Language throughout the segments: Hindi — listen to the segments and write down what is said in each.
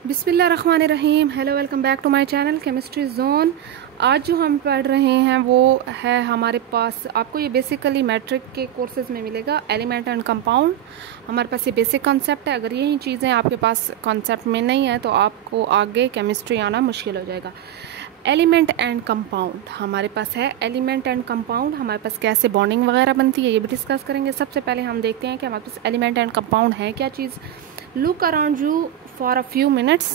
बिस्मिल्लाहिर्रहमानिर्रहीम। Hello, welcome back to my channel chemistry zone. आज जो हम पढ़ रहे हैं वो है हमारे पास, आपको ये बेसिकली मैट्रिक के कोर्सेज में मिलेगा, एलिमेंट एंड कंपाउंड। हमारे पास ये बेसिक कॉन्सेप्ट है। अगर यही चीज़ें आपके पास कॉन्सेप्ट में नहीं है तो आपको आगे केमिस्ट्री आना मुश्किल हो जाएगा। एलिमेंट एंड कंपाउंड हमारे पास है। एलिमेंट एंड कंपाउंड हमारे पास कैसे बॉन्डिंग वगैरह बनती है ये भी डिस्कस करेंगे। सबसे पहले हम देखते हैं कि हमारे पास एलिमेंट एंड कंपाउंड है क्या चीज़। Look around you for a few minutes.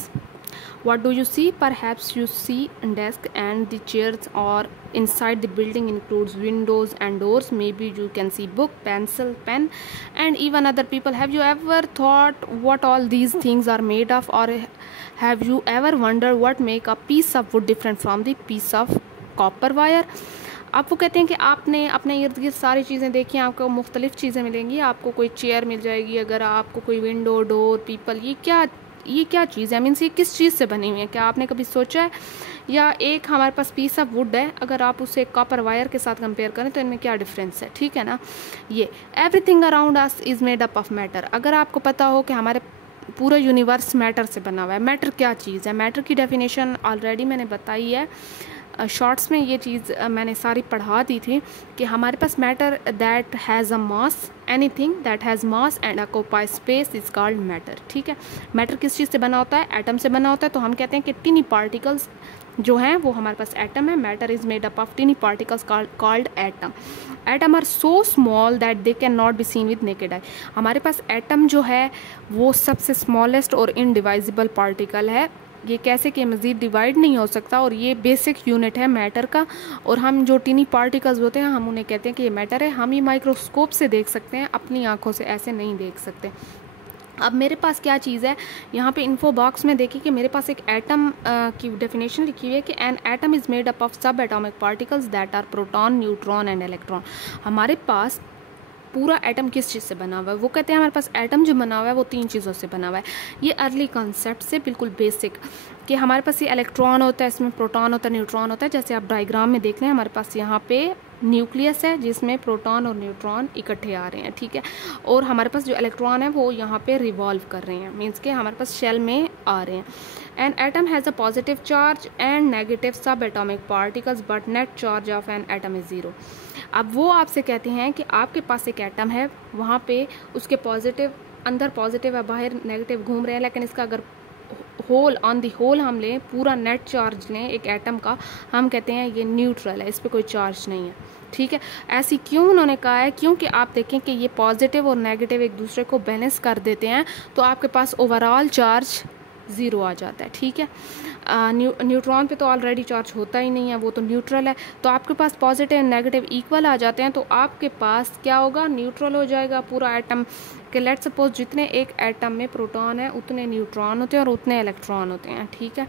What do you see? Perhaps you see desk and the chairs or inside the building includes windows and doors. Maybe you can see book, pencil, pen and even other people. Have you ever thought what all these things are made of, or have you ever wondered what make a piece of wood different from the piece of copper wire? आप वो कहते हैं कि आपने अपने इर्द गिर्द सारी चीज़ें देखी, आपको मुख्तलिफ़ चीज़ें मिलेंगी। आपको कोई चेयर मिल जाएगी, अगर आपको कोई विंडो, डोर, पीपल, ये क्या चीज़ है, मीन्स ये किस चीज़ से बनी हुई है, क्या आपने कभी सोचा है? या एक हमारे पास पीस ऑफ वुड है, अगर आप उसे कॉपर वायर के साथ कंपेयर करें तो इनमें क्या डिफरेंस है, ठीक है ना। ये everything around us is made up of matter. अगर आपको पता हो कि हमारे पूरा यूनिवर्स मैटर से बना हुआ है। मैटर क्या चीज़ है? मैटर की डेफिनेशन ऑलरेडी मैंने बताई है शॉर्ट्स में। ये चीज़ मैंने सारी पढ़ा दी थी कि हमारे पास matter that has a mass, anything that has mass and occupy space is called matter, ठीक है। मैटर किस चीज़ से बना होता है? एटम से बना होता है। तो हम कहते हैं कि टिनी पार्टिकल्स जो हैं वो हमारे पास एटम है। Matter is made up of tiny particles called atom. Atom are so small that they can not be seen with naked eye. हमारे पास एटम जो है वो सबसे स्मॉलेस्ट और इनडिवाइजिबल पार्टिकल है। ये कैसे कि मज़ीद डिवाइड नहीं हो सकता, और ये बेसिक यूनिट है मैटर का। और हम जो टीनी पार्टिकल्स होते हैं हम उन्हें कहते हैं कि ये मैटर है। हम ये माइक्रोस्कोप से देख सकते हैं, अपनी आंखों से ऐसे नहीं देख सकते। अब मेरे पास क्या चीज़ है, यहाँ पे इन्फो बॉक्स में देखिए कि मेरे पास एक एटम की डेफिनेशन लिखी हुई है कि an atom is made up of sub atomic particles that are proton, neutron and electron. हमारे पास पूरा एटम किस चीज़ से बना हुआ है? वो कहते हैं हमारे पास एटम जो बना हुआ है वो 3 चीज़ों से बना हुआ है। ये अर्ली कॉन्सेप्ट से बिल्कुल बेसिक कि हमारे पास ये इलेक्ट्रॉन होता है, इसमें प्रोटॉन होता है, न्यूट्रॉन होता है। जैसे आप डायग्राम में देख रहे हैं हमारे पास यहाँ पे न्यूक्लियस है जिसमें प्रोटॉन और न्यूट्रॉन इकट्ठे आ रहे हैं, ठीक है। और हमारे पास जो इलेक्ट्रॉन है वो यहाँ पे रिवॉल्व कर रहे हैं, मीन्स के हमारे पास शेल में आ रहे हैं। An atom has a positive charge and negative sub atomic particles but net charge of an atom is 0। अब वो आपसे कहते हैं कि आपके पास एक एटम है, वहाँ पे उसके पॉजिटिव, अंदर पॉजिटिव है, बाहर नेगेटिव घूम रहे हैं, लेकिन इसका अगर होल ऑन दी होल हम लें, पूरा नेट चार्ज लें एक एटम का, हम कहते हैं ये न्यूट्रल है, इस पर कोई चार्ज नहीं है, ठीक है। ऐसी क्यों उन्होंने कहा है? क्योंकि आप देखें कि ये पॉजिटिव और नेगेटिव एक दूसरे को बैलेंस कर देते हैं, तो आपके पास ओवरऑल चार्ज 0 आ जाता है, ठीक है। न्यूट्रॉन पे तो ऑलरेडी चार्ज होता ही नहीं है, वो तो न्यूट्रल है। तो आपके पास पॉजिटिव एंड नेगेटिव इक्वल आ जाते हैं, तो आपके पास क्या होगा? न्यूट्रल हो जाएगा पूरा एटम के। लेट सपोज जितने एक एटम में प्रोटॉन है उतने न्यूट्रॉन होते हैं और उतने इलेक्ट्रॉन होते हैं, ठीक है।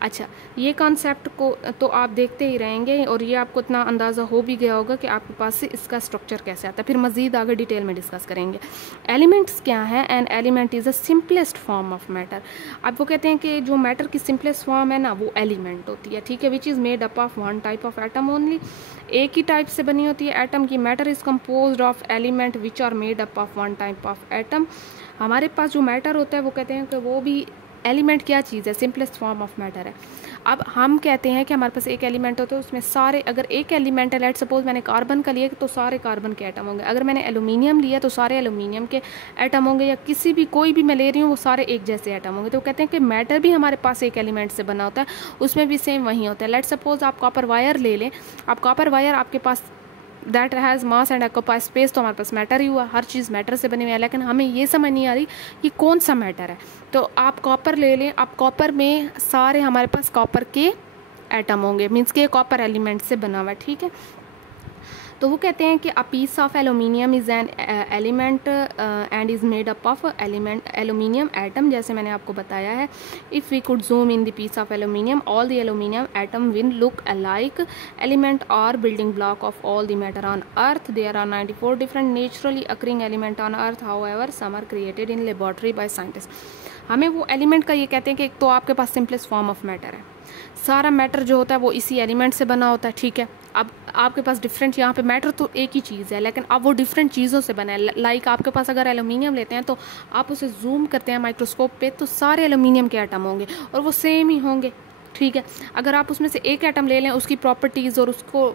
अच्छा, ये कॉन्सेप्ट को तो आप देखते ही रहेंगे और ये आपको इतना अंदाज़ा हो भी गया होगा कि आपके पास से इसका स्ट्रक्चर कैसे आता है। फिर मज़ीद आगे डिटेल में डिस्कस करेंगे। एलिमेंट्स क्या हैं? An element is a simplest form of matter. अब वो कहते हैं कि जो मैटर की सिंपलेस्ट फॉर्म है ना वो एलिमेंट होती है, ठीक है, which is made up of one type of atom only. एक ही टाइप से बनी होती है एटम की। Matter is composed of element which are made up of one type of atom. हमारे पास जो मैटर होता है वो कहते हैं कि वो भी एलिमेंट क्या चीज़ है? सिंपलेस्ट फॉर्म ऑफ मैटर है। अब हम कहते हैं कि हमारे पास एक एलिमेंट होता है, उसमें सारे, अगर एक एलिमेंट है, लेट सपोज मैंने कार्बन का लिया तो सारे कार्बन के एटम होंगे। अगर मैंने एल्यूमिनियम लिया तो सारे एल्यूमिनियम के एटम होंगे, या किसी भी कोई भी मैं ले रही हूँ वो सारे एक जैसे एटम होंगे। तो कहते हैं कि मैटर भी हमारे पास एक एलिमेंट से बना होता है, उसमें भी सेम वही होता है। लेट सपोज आप कॉपर वायर ले लें, आप कॉपर वायर आपके पास that has mass and occupy space, तो हमारे पास मैटर ही हुआ। हर चीज़ मैटर से बनी हुई है, लेकिन हमें ये समझ नहीं आ रही कि कौन सा मैटर है। तो आप कॉपर ले लें, आप कॉपर में सारे हमारे पास कॉपर के एटम होंगे, मीन्स के कॉपर एलिमेंट से बना हुआ है, ठीक है। तो वो कहते हैं कि a piece of aluminium is an element and is made up of element aluminium atom, जैसे मैंने आपको बताया है। If we could zoom in the piece of aluminium, all the aluminium atom will look alike. Element और building block of all the matter on earth. There are 94 different naturally occurring element on earth, however some are created in laboratory by scientist. हमें वो एलिमेंट का ये कहते हैं कि एक तो आपके पास सिंपलेस्ट फॉर्म ऑफ मैटर है, सारा मैटर जो होता है वो इसी एलिमेंट से बना होता है, ठीक है। अब आपके पास डिफरेंट, यहाँ पे मैटर तो एक ही चीज़ है लेकिन अब वो डिफरेंट चीज़ों से बना है। लाइक आपके पास अगर एल्यूमिनियम लेते हैं तो आप उसे जूम करते हैं माइक्रोस्कोप पे तो सारे एल्यूमिनियम के एटम होंगे और वो सेम ही होंगे, ठीक है। अगर आप उसमें से एक एटम ले लें, उसकी प्रॉपर्टीज़ और उसको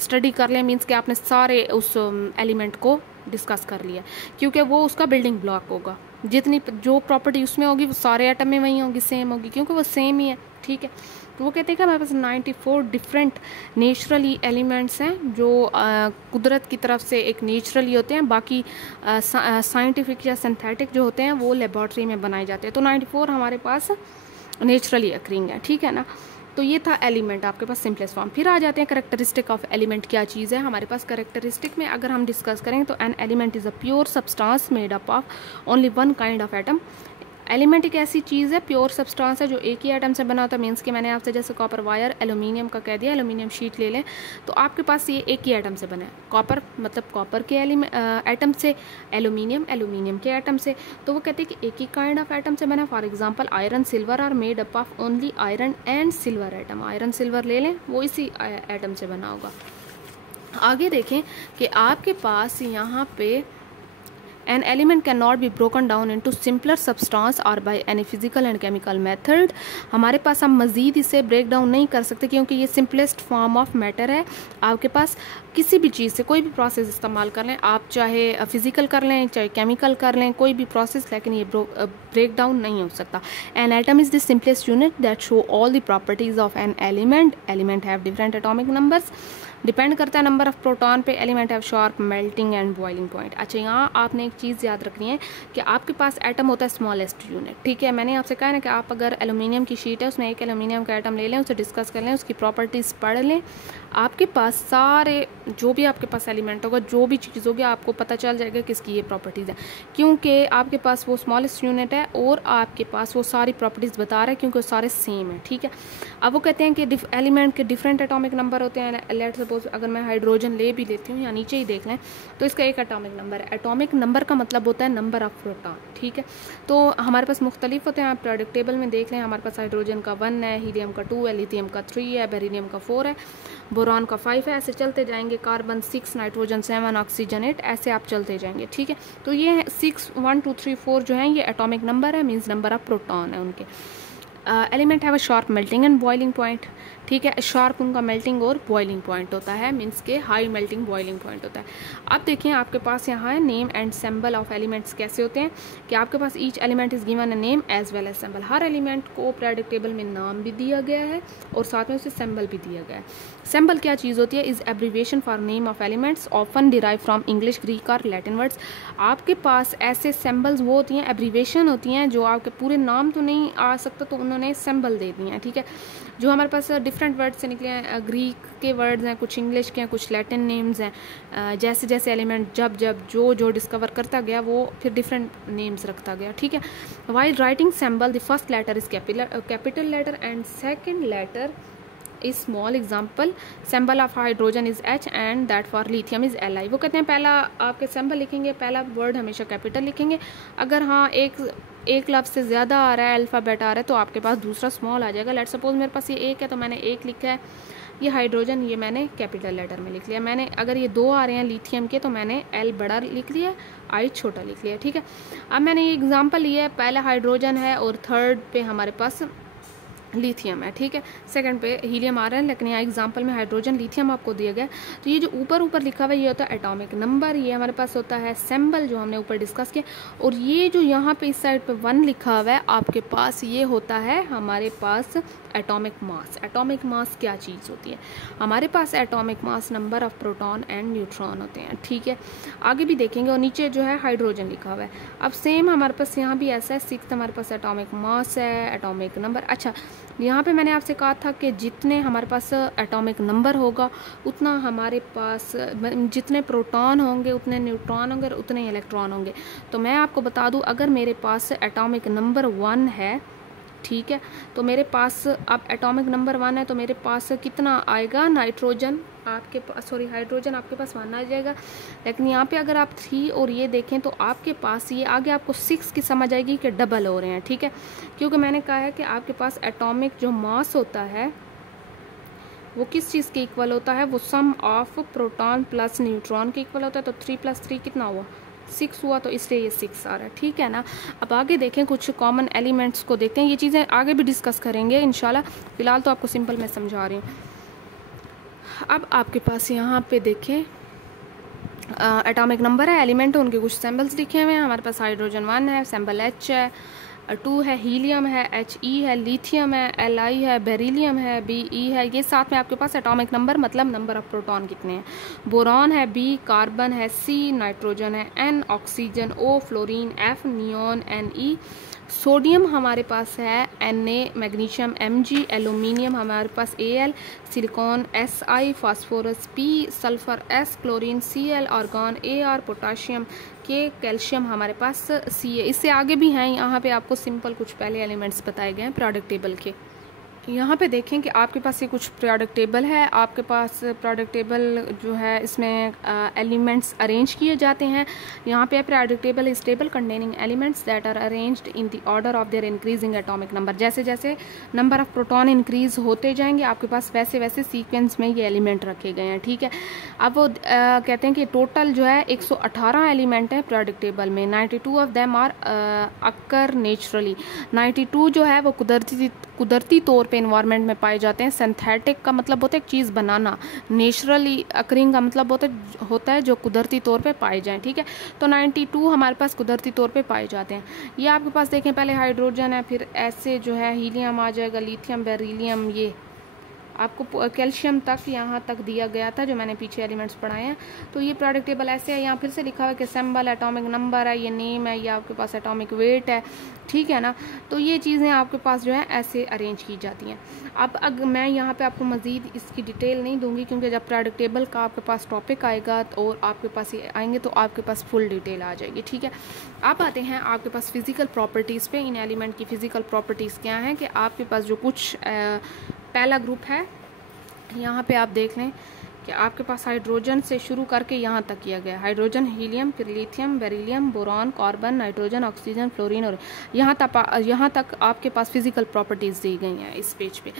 स्टडी कर लें, मीन्स कि आपने सारे उस एलिमेंट को डिस्कस कर लिया, क्योंकि वो उसका बिल्डिंग ब्लॉक होगा। जितनी जो प्रॉपर्टी उसमें होगी वो सारे एटम में वही होगी, सेम होगी, क्योंकि वो सेम ही है, ठीक है। तो वो कहते हैं कि हमारे पास 94 डिफरेंट नेचुरली एलिमेंट्स हैं जो कुदरत की तरफ से एक नेचुरली होते हैं, बाकी साइंटिफिक या सिंथेटिक जो होते हैं वो लेबॉर्ट्री में बनाए जाते हैं। तो 94 हमारे पास नेचुरली अक्रिंग है, ठीक है ना। तो ये था एलिमेंट आपके पास सिंपलेस्ट फॉर्म। फिर आ जाते हैं करेक्टरिस्टिक ऑफ एलिमेंट, क्या चीज़ है हमारे पास। करेक्टरिस्टिक में अगर हम डिस्कस करें तो an element is a pure substance made up of only one kind of atom. Element एक ऐसी चीज़ है, प्योर सब्सटेंस है जो एक ही एटम से बना होता है। मीन्स कि मैंने आपसे जैसे कॉपर वायर एल्यूमिनियम का कह दिया, एल्यूमिनियम शीट ले लें तो आपके पास ये एक ही एटम से बना है। कॉपर मतलब कॉपर के एटम से, एल्यूमिनियम एल्यूमिनियम के एटम से। तो वो कहते हैं कि एक ही काइंड ऑफ एटम से बना है। For example iron silver are made up of only iron and silver atom. Iron silver ले लें, वो इसी एटम से बना होगा। आगे देखें कि आपके पास यहाँ पे An element cannot be broken down into simpler substance or by any physical and chemical method। हमारे पास हम मज़ीद इसे ब्रेक डाउन नहीं कर सकते क्योंकि ये सिंपलेस्ट फॉर्म ऑफ मैटर है। आपके पास किसी भी चीज़ से कोई भी प्रोसेस इस्तेमाल कर लें, आप चाहे फिजिकल कर लें चाहे केमिकल कर लें, कोई भी प्रोसेस, लेकिन ये ब्रेक डाउन नहीं हो सकता। N atom is the simplest unit that show all the properties of an element. Element have different atomic numbers, depend करता है नंबर ऑफ प्रोटॉन पे। Element have sharp melting and boiling point. अच्छा, यहाँ आपने एक चीज़ याद रखनी है कि आपके पास एटम होता है स्मॉलेस्ट यूनिट, ठीक है। मैंने आपसे कहा ना कि आप अगर एल्यूमिनियम की शीट है उसमें एक एल्यूमिनियम का एटम ले लें, उसे डिस्कस कर लें, उसकी प्रॉपर्टीज़ पढ़ लें, आपके पास सारे जो भी आपके पास एलिमेंट होगा, जो भी चीज़ होगी, आपको पता चल जाएगा कि इसकी ये प्रॉपर्टीज़ है, क्योंकि आपके पास वो स्मॉलेस्ट यूनिट है और आपके पास वो सारी प्रॉपर्टीज़ बता रहा है क्योंकि वो सारे सेम है, ठीक है। अब वो कहते हैं कि एलिमेंट के डिफरेंट एटॉमिक नंबर होते हैं। लेट सपोज अगर मैं हाइड्रोजन ले भी लेती हूँ या नीचे ही देख लें तो इसका एक एटॉमिक नंबर है। एटॉमिक नंबर का मतलब होता है नंबर ऑफ प्रोटॉन, ठीक है। तो हमारे पास मुख्तलिफ होते हैं, आप पीरियोडिक टेबल में देख लें, हमारे पास हाइड्रोजन का 1 है, हीलियम का 2 है, लिथियम का 3 है, बेरिलियम का 4 है, बोरॉन का 5 है, ऐसे चलते जाएंगे। कार्बन 6, नाइट्रोजन 7, ऑक्सीजन 8, ऐसे आप चलते जाएंगे, ठीक है। तो ये 6, 1, 2, 3, 4 जो है ये एटॉमिक नंबर है, मीन्स नंबर ऑफ प्रोटॉन है उनके। Element have a sharp melting and boiling point, ठीक है। शार्प उनका मेल्टिंग और बॉइलिंग पॉइंट होता है, मीन्स के हाई मेल्टिंग बॉइलिंग पॉइंट होता है। अब देखिए आपके पास यहाँ है name and symbol of elements कैसे होते हैं कि आपके पास each element is given a name as well as symbol. हर एलिमेंट को पीरियोडिक टेबल में नाम भी दिया गया है और साथ में उसे सिंबल भी दिया गया है। सिंबल क्या चीज़ होती है? Is abbreviation for name of elements often derive from English, Greek और लैटिन वर्ड्स। आपके पास ऐसे सिंबल्स वो होती हैं, एब्रीविएशन होती हैं, जो आपके पूरे नाम तो नहीं आ सकता तो उन्होंने सिंबल दे दिए हैं, ठीक है। जो हमारे पास डिफरेंट वर्ड से निकले हैं, ग्रीक के वर्ड्स हैं, कुछ इंग्लिश के हैं, कुछ लैटिन नेम्स हैं। जैसे जैसे एलिमेंट जब जब जो डिस्कवर करता गया वो फिर डिफरेंट नेम्स रखता गया, ठीक है। While writing symbol the first letter is capital letter and second letter is small. Example symbol of hydrogen is H and that for lithium is Li। वो कहते हैं पहला आपके सिंबल लिखेंगे, पहला वर्ड हमेशा कैपिटल लिखेंगे। अगर हाँ एक लफ्ज़ से ज़्यादा आ रहा है, अल्फ़ाबेट आ रहा है, तो आपके पास दूसरा स्मॉल आ जाएगा। लेट सपोज मेरे पास ये एक है तो मैंने एक लिखा है, ये हाइड्रोजन ये मैंने कैपिटल लेटर में लिख लिया। मैंने अगर ये 2 आ रहे हैं लिथियम के तो मैंने L बड़ा लिख लिया, I छोटा लिख लिया, ठीक है। अब मैंने ये एग्जाम्पल लिया है, पहला हाइड्रोजन है और थर्ड पे हमारे पास लिथियम है, ठीक है। सेकंड पे हीलियम आ रहा है, लेकिन यहाँ एग्जांपल में हाइड्रोजन लिथियम आपको दिया गया है। तो ये जो ऊपर लिखा हुआ है ये होता है एटॉमिक नंबर, ये हमारे पास होता है सिंबल जो हमने ऊपर डिस्कस किया। और ये जो यहाँ पे इस साइड पे 1 लिखा हुआ है आपके पास, ये होता है हमारे पास एटॉमिक मास। एटॉमिक मास क्या चीज़ होती है? हमारे पास atomic mass number of proton and neutron होते हैं, ठीक है। आगे भी देखेंगे। और नीचे जो है हाइड्रोजन लिखा हुआ है। अब सेम हमारे पास यहाँ भी ऐसा है, 6 हमारे पास एटॉमिक मास है, एटॉमिक नंबर। अच्छा, यहाँ पे मैंने आपसे कहा था कि जितने हमारे पास एटॉमिक नंबर होगा उतना हमारे पास, जितने प्रोटॉन होंगे उतने न्यूट्रॉन होंगे, उतने इलेक्ट्रॉन होंगे। तो मैं आपको बता दूँ, अगर मेरे पास एटॉमिक नंबर 1 है, ठीक है, तो मेरे पास अब एटॉमिक नंबर 1 है तो मेरे पास कितना आएगा? नाइट्रोजन आपके पास, सॉरी हाइड्रोजन आपके पास 1 आ जाएगा। लेकिन यहाँ पे अगर आप 3 और ये देखें तो आपके पास ये आगे आपको 6 की समझ आएगी कि डबल हो रहे हैं, ठीक है। क्योंकि मैंने कहा है कि आपके पास एटॉमिक जो मास होता है वो किस चीज़ के इक्वल होता है, वो सम ऑफ प्रोटॉन प्लस न्यूट्रॉन के इक्वल होता है। तो 3 + 3 कितना हुआ, 6 हुआ, तो इसलिए ये 6 आ रहा है, ठीक है ना। अब आगे देखें, कुछ कॉमन एलिमेंट्स को देखते हैं। ये चीज़ें आगे भी डिस्कस करेंगे इंशाल्लाह, फिलहाल तो आपको सिंपल मैं समझा रही हूँ। अब आपके पास यहाँ पे देखें एटॉमिक नंबर है, एलिमेंट है, उनके कुछ सैम्बल्स लिखे हुए हैं। हमारे पास हाइड्रोजन 1 है, सैम्बल H है, 2 है, हीलियम है, He है, लिथियम है, Li है, बेरिलियम है, Be है। ये साथ में आपके पास एटॉमिक नंबर मतलब नंबर ऑफ प्रोटॉन कितने हैं। बोरॉन है, B, कार्बन है, C, नाइट्रोजन है, N, oxygen, O, fluorine, F, neon, Ne, sodium हमारे पास है Na, मैग्नीशियम Mg, एलुमिनियम हमारे पास Al, silicon Si, phosphorus P, sulphur S, chlorine Cl, argon Ar, potassium K, calcium हमारे पास Ca। इससे आगे भी हैं, यहाँ पे आपको सिंपल कुछ पहले एलिमेंट्स बताए गए हैं प्रोडक्ट टेबल के। यहाँ पे देखें कि आपके पास ये कुछ प्रोडक्ट टेबल है। आपके पास प्रोडक्ट टेबल जो है इसमें एलिमेंट्स अरेंज किए जाते हैं। यहाँ पे product table is table containing elements that are arranged in the order of their increasing atomic number. जैसे जैसे नंबर ऑफ प्रोटॉन इंक्रीज होते जाएंगे आपके पास वैसे वैसे सीक्वेंस में ये एलिमेंट रखे गए हैं, ठीक है। अब वो कहते हैं कि टोटल जो है 118 एलिमेंट है प्रोडक्ट टेबल में। 92 of them are occur naturally. 92 जो है वो कुदरती तौर पे इन्वायरमेंट में पाए जाते हैं। सिंथेटिक का मतलब होता है एक चीज़ बनाना, नेचुरली अकरिंग का मतलब होता है जो कुदरती तौर पे पाए जाएं, ठीक है। तो 92 हमारे पास कुदरती तौर पे पाए जाते हैं। ये आपके पास देखें, पहले हाइड्रोजन है, फिर ऐसे जो है हीलियम आ जाएगा, लिथियम, बेरिलियम, ये आपको कैल्शियम तक यहाँ तक दिया गया था जो मैंने पीछे एलिमेंट्स पढ़ाए हैं। तो ये प्रोडक्ट टेबल ऐसे है। यहाँ फिर से लिखा हुआ है कि सिंबल, एटॉमिक नंबर है, ये नेम है, ये आपके पास एटॉमिक वेट है, ठीक है ना। तो ये चीज़ें आपके पास जो है ऐसे अरेंज की जाती हैं। अब मैं यहाँ पे आपको मज़ीद इसकी डिटेल नहीं दूंगी क्योंकि जब प्रोडक्ट टेबल का आपके पास टॉपिक आएगा और आपके पास ये आएंगे तो आपके पास फुल डिटेल आ जाएगी, ठीक है। अब आते हैं आपके पास फिजिकल प्रॉपर्टीज़ पे। इन एलिमेंट की फिजिकल प्रॉपर्टीज़ क्या हैं कि आपके पास जो कुछ पहला ग्रुप है, यहाँ पे आप देख लें कि आपके पास हाइड्रोजन से शुरू करके यहाँ तक किया गया। हाइड्रोजन, हीलियम, फिर lithium, beryllium, boron, carbon, nitrogen, oxygen, fluorine, और यहाँ तक आपके पास फिजिकल प्रॉपर्टीज़ दी गई हैं इस पेज पे।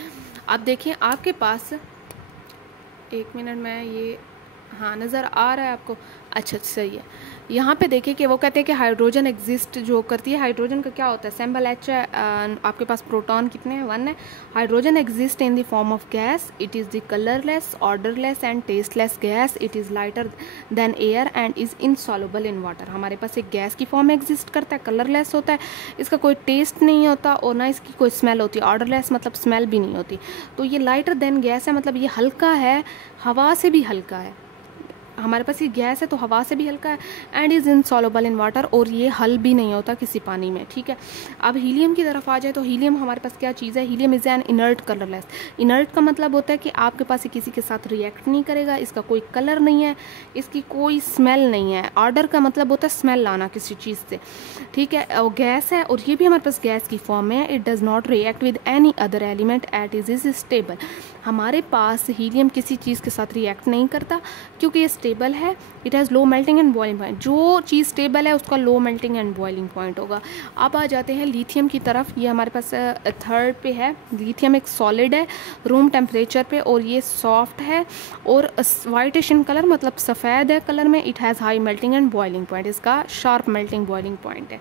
अब देखिए आपके पास, एक मिनट में ये, हाँ नज़र आ रहा है आपको, अच्छा सही है। यहाँ पे देखिए कि वो कहते हैं कि हाइड्रोजन एग्जिस्ट जो करती है, हाइड्रोजन का क्या होता है, सिंबल H है, आपके पास प्रोटॉन कितने हैं, 1 है। Hydrogen exist in the form of gas, it is the colourless, odourless and tasteless gas, it is lighter than air and is insoluble in water. हमारे पास एक गैस की फॉर्म में एग्जिस्ट करता है, कलरलेस होता है, इसका कोई टेस्ट नहीं होता और ना इसकी कोई स्मेल होती है। ऑर्डरलेस मतलब स्मेल भी नहीं होती। तो ये लाइटर देन गैस है, मतलब ये हल्का है, हवा से भी हल्का है। हमारे पास ये गैस है तो हवा से भी हल्का है, and is insoluble in water, और ये हल भी नहीं होता किसी पानी में, ठीक है। अब हीलियम की तरफ आ जाए तो हीलियम हमारे पास क्या चीज़ है, helium is an inert colourless. Inert का मतलब होता है कि आपके पास ये किसी के साथ रिएक्ट नहीं करेगा, इसका कोई कलर नहीं है, इसकी कोई स्मेल नहीं है। ऑर्डर का मतलब होता है स्मेल लाना किसी चीज़ से, ठीक है। और गैस है और ये भी हमारे पास गैस की फॉर्म में है। It does not react with any other element at is stable. हमारे पास हीलियम किसी चीज़ के साथ रिएक्ट नहीं करता क्योंकि ये स्टेबल है। It has low melting and boiling point. जो चीज़ स्टेबल है उसका low melting and boiling point होगा। अब आ जाते हैं लिथियम की तरफ। ये हमारे पास थर्ड पे है। लिथियम एक सॉलिड है रूम टेम्परेचर पे, और ये सॉफ्ट है और वाइटिश इन कलर, मतलब सफ़ेद है कलर में। It has high melting and boiling point, इसका शार्प मेल्टिंग बॉइलिंग पॉइंट है।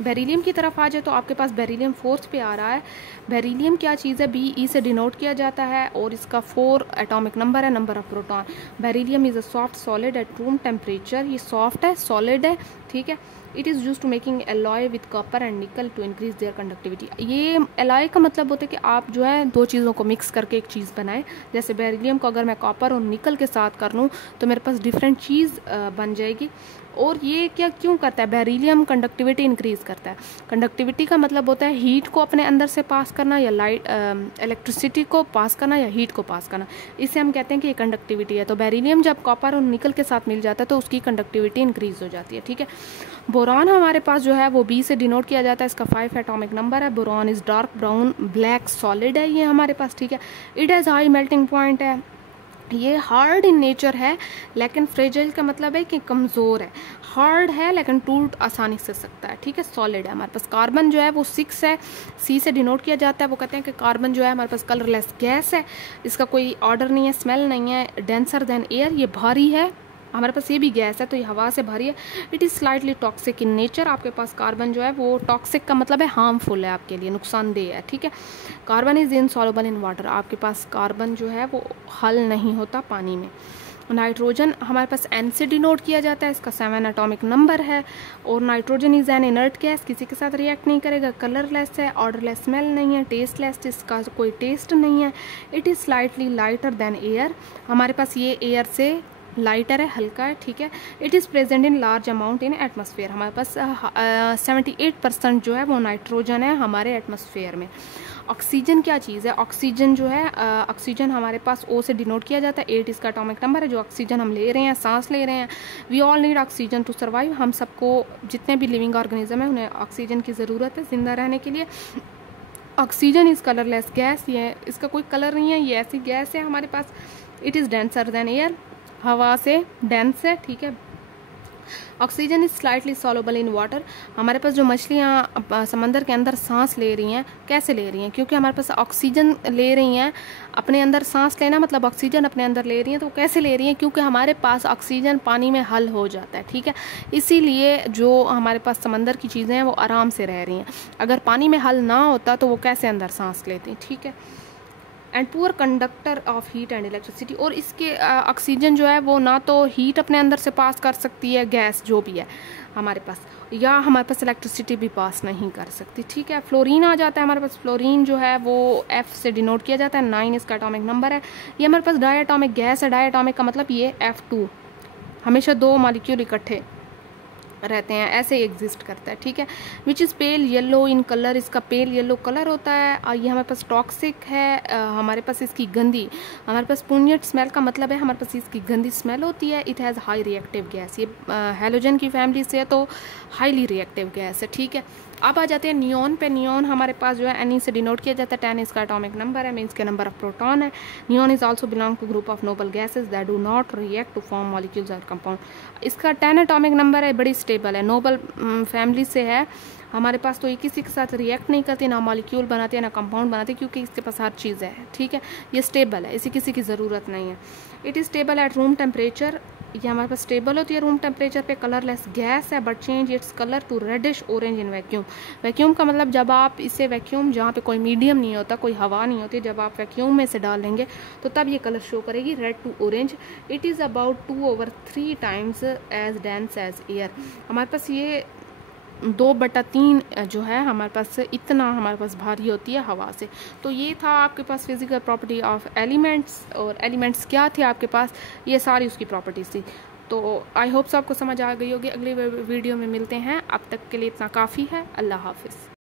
बेरिलियम की तरफ आ जाए तो आपके पास बेरिलियम फोर्थ पे आ रहा है। बेरिलियम क्या चीज़ है, Be से डिनोट किया जाता है और इसका 4 एटॉमिक नंबर है, number of proton. Beryllium is a soft solid at room temperature. ये सॉफ्ट है, सॉलिड है, ठीक है। It is use to making alloy with copper and nickel to increase their conductivity. ये एलॉय का मतलब होता है कि आप जो है दो चीज़ों को मिक्स करके एक चीज़ बनाएं। जैसे बेरिलियम को अगर मैं कॉपर और निकल के साथ कर लूँ तो मेरे पास डिफरेंट चीज़ बन जाएगी। और ये क्या क्यों करता है, बेरिलियम कंडक्टिविटी इंक्रीज़ करता है। कंडक्टिविटी का मतलब होता है हीट को अपने अंदर से पास करना, या लाइट इलेक्ट्रिसिटी को पास करना, या हीट को पास करना। इससे हम कहते हैं कि ये कंडक्टिविटी है। तो बेरिलियम जब कॉपर और निकल के साथ मिल जाता है तो उसकी कंडक्टिविटी इंक्रीज़ हो जाती है, ठीक है। बोरॉन हमारे पास जो है वो B से डिनोट किया जाता है। इसका 5 एटॉमिक नंबर है। Boron is dark brown black solid है ये हमारे पास, ठीक है। It has high melting point है। ये हार्ड इन नेचर है, लेकिन फ्रेजाइल का मतलब है कि कमज़ोर है। हार्ड है लेकिन टूट आसानी से सकता है, ठीक है। सॉलिड है। हमारे पास कार्बन जो है वो 6 है, सी से डिनोट किया जाता है। वो कहते हैं कि कार्बन जो है हमारे पास कलरलेस गैस है, इसका कोई ऑर्डर नहीं है, स्मेल नहीं है, डेंसर देन एयर, ये भारी है। हमारे पास ये भी गैस है तो ये हवा से भारी है। It is slightly toxic in nature. आपके पास कार्बन जो है वो टॉक्सिक का मतलब है हार्मफुल है, आपके लिए नुकसानदेह है, ठीक है। Carbon is insoluble in water. आपके पास कार्बन जो है वो हल नहीं होता पानी में। नाइट्रोजन हमारे पास N से डिनोट किया जाता है, इसका 7 एटॉमिक नंबर है। और nitrogen is an inert gas, किसी के साथ रिएक्ट नहीं करेगा, कलरलेस है, ऑर्डरलेस, स्मेल नहीं है, टेस्टलेस, इसका कोई टेस्ट नहीं है। It is slightly lighter than air. हमारे पास ये एयर से लाइटर है, हल्का है, ठीक है। It is present in large amount in atmosphere. हमारे पास 78% जो है वो नाइट्रोजन है हमारे एटमॉस्फेयर में। ऑक्सीजन क्या चीज़ है? ऑक्सीजन जो है ऑक्सीजन हमारे पास O से डिनोट किया जाता है। 8 इसका एटॉमिक नंबर है। जो ऑक्सीजन हम ले रहे हैं, सांस ले रहे हैं, we all need oxygen to survive. हम सबको, जितने भी लिविंग ऑर्गेनिज्म है, उन्हें ऑक्सीजन की ज़रूरत है जिंदा रहने के लिए। ऑक्सीजन इज़ कलरलेस गैस, ये इसका कोई कलर नहीं है, ये ऐसी गैस है हमारे पास। It is denser than air, हवा से डेंस है, ठीक है। Oxygen is slightly soluble in water. हमारे पास जो मछलियाँ समंदर के अंदर सांस ले रही हैं, कैसे ले रही हैं? क्योंकि हमारे पास ऑक्सीजन ले रही हैं। अपने अंदर सांस लेना मतलब ऑक्सीजन अपने अंदर ले रही हैं। तो कैसे ले रही हैं? क्योंकि हमारे पास ऑक्सीजन पानी में हल हो जाता है, ठीक है। इसीलिए जो हमारे पास समंदर की चीज़ें हैं वो आराम से रह रही हैं। अगर पानी में हल ना होता तो वो कैसे अंदर सांस लेती, ठीक है। And poor conductor of heat and electricity. और इसके ऑक्सीजन जो है वो ना तो हीट अपने अंदर से पास कर सकती है, गैस जो भी है हमारे पास, या हमारे पास इलेक्ट्रिसिटी भी पास नहीं कर सकती, ठीक है। फ्लोरीन आ जाता है हमारे पास। फ्लोरीन जो है वो F से डिनोट किया जाता है, 9 इसका एटॉमिक नंबर है। ये हमारे पास डाई एटॉमिक गैस है। डाई एटॉमिक का मतलब ये F2, हमेशा 2 मॉलिक्यूल इकट्ठे रहते हैं, ऐसे ही एग्जिस्ट करता है, ठीक है। Which is pale yellow in colour, इसका पेल येलो कलर होता है। और ये हमारे पास टॉक्सिक है। हमारे पास इसकी गंदी, हमारे पास पुंजेंट स्मेल का मतलब है हमारे पास इसकी गंदी स्मेल होती है। It has high reactive gas, ये हेलोजन की फैमिली से है तो हाईली रिएक्टिव गैस है, ठीक है। अब आ जाते हैं नियॉन पे। नियॉन हमारे पास जो है Ne से डिनोट किया जाता है। 10 इसका एटॉमिक नंबर है, मीन्स के नंबर ऑफ प्रोटॉन है। Neon is also belong to group of noble gases that do not react to form molecules और कंपाउंड। इसका 10 एटॉमिक नंबर है, बड़ी स्टेबल है, नोबल फैमिली से है। हमारे पास तो ये किसी के साथ रिएक्ट नहीं करती, ना मॉलिक्यूल बनाते हैं ना कंपाउंड बनाते, क्योंकि इसके पास हर चीज़ है, ठीक है। ये स्टेबल है, इसी किसी की ज़रूरत नहीं है। It is stable at room temperature. ये हमारे पास स्टेबल होती है रूम टेम्परेचर पे। कलरलेस गैस है but change its colour to reddish orange in vacuum. Vacuum का मतलब जब आप इसे वैक्यूम, जहाँ पे कोई मीडियम नहीं होता, कोई हवा नहीं होती, जब आप वैक्यूम में से डालेंगे तो तब ये कलर शो करेगी, red to orange. It is about 2/3 times as dense as air. हमारे पास ये 2/3 जो है हमारे पास, इतना हमारे पास भारी होती है हवा से। तो ये था आपके पास फिजिकल प्रॉपर्टी ऑफ एलिमेंट्स। और एलिमेंट्स क्या थे आपके पास, ये सारी उसकी प्रॉपर्टीज थी। तो आई होप आपको समझ आ गई होगी। अगली वीडियो में मिलते हैं, अब तक के लिए इतना काफ़ी है। अल्लाह हाफिज़।